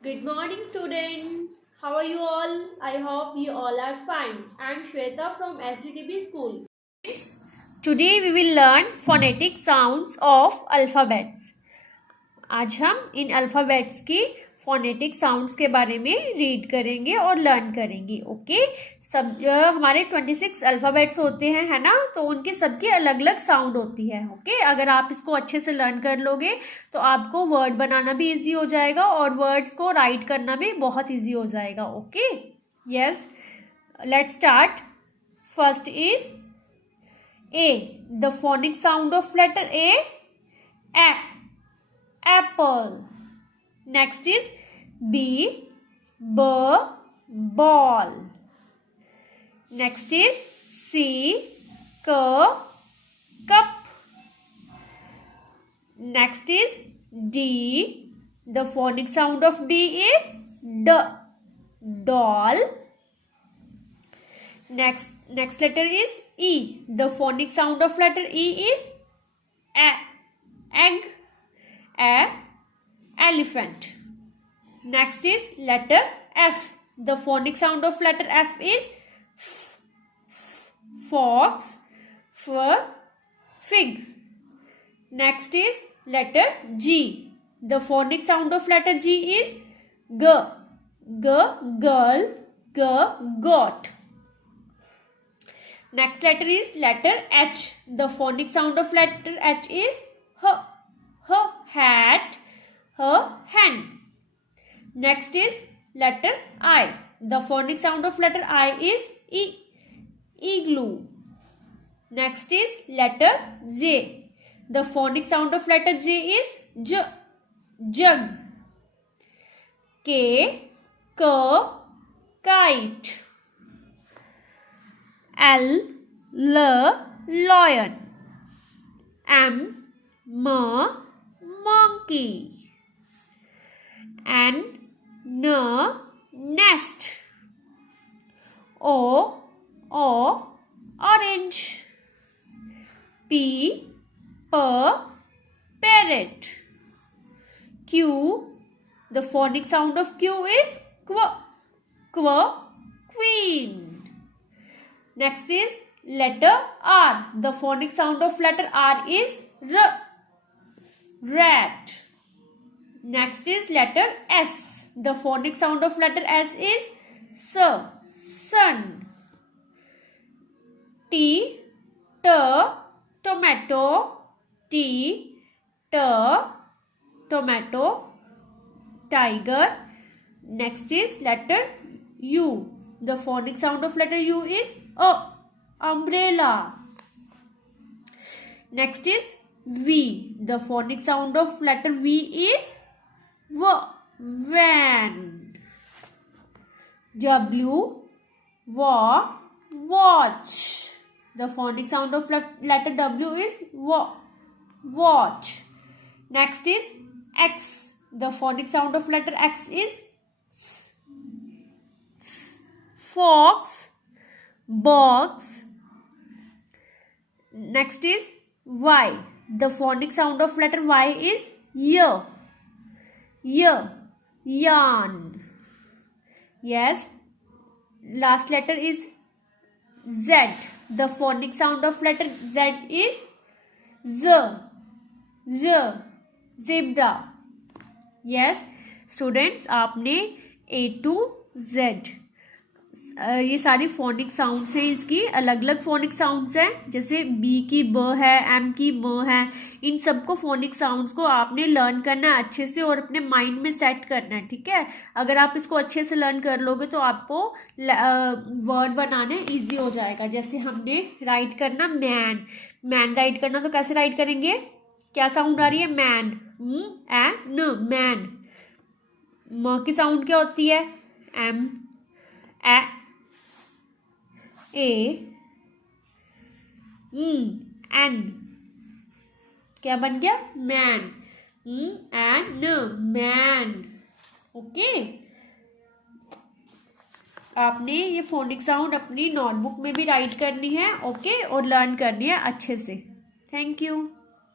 Good morning, students. How are you all? I hope you all are fine. I am Shweta from SGTB school. Today we will learn phonetic sounds of alphabets. आज हम इन alphabets की phonetic sounds के बारे में read करेंगे और learn करेंगे. Okay, सब हमारे 26 अल्फ़ाबेट्स होते हैं, है ना. तो उनकी सबकी अलग अलग साउंड होती है. ओके, अगर आप इसको अच्छे से लर्न कर लोगे तो आपको वर्ड बनाना भी इजी हो जाएगा और वर्ड्स को राइट करना भी बहुत इजी हो जाएगा. Okay, yes, let's start. First is A. The phonic sound of letter A, apple. Next is B, ball. Next is C, cup. Next is D. The phonic sound of D is doll. Next letter is E. The phonic sound of letter E is egg. Elephant. Next is letter F. The phonic sound of letter F is fox, fig. Next is letter G. The phonic sound of letter G is girl, goat. Next letter is letter H. The phonic sound of letter H is hat, hen. Next is letter I. The phonic sound of letter I is igloo. Next is letter J. The phonic sound of letter J is jug. K, kite. L, lion. M, monkey. N, nest. O, orange. P, parrot. Q, the phonic sound of Q is queen. Next is letter R. The phonic sound of letter R is rat. Next is letter S. The phonic sound of letter S is sun. T, tomato. T, tomato, tiger. Next is letter U. The phonic sound of letter U is umbrella. Next is V. The phonic sound of letter V is van. W, watch. The phonic sound of letter W is watch. Next is X. The phonic sound of letter X is fox, box. Next is Y. The phonic sound of letter Y is yarn. Yes. Last letter is Z. The phonic sound of letter Z is zebra. Yes, students, आपने A to Z ये सारी phonic sounds हैं. इसकी अलग अलग phonic sounds हैं, जैसे B की ब है, M की म है. इन सबको फोनिक साउंड्स को आपने लर्न करना है अच्छे से और अपने माइंड में सेट करना है. ठीक है, अगर आप इसको अच्छे से लर्न कर लोगे तो आपको वर्ड बनाने इजी हो जाएगा. जैसे हमने राइट करना मैन राइट करना, तो कैसे राइट करेंगे? क्या साउंड आ रही है? Man, man. म की साउंड क्या होती है? एम. एन. क्या बन गया? मैन. मैन. ओके, आपने ये फोनिक साउंड अपनी नोटबुक में भी राइट करनी है. ओके, और लर्न करनी है अच्छे से. Thank you.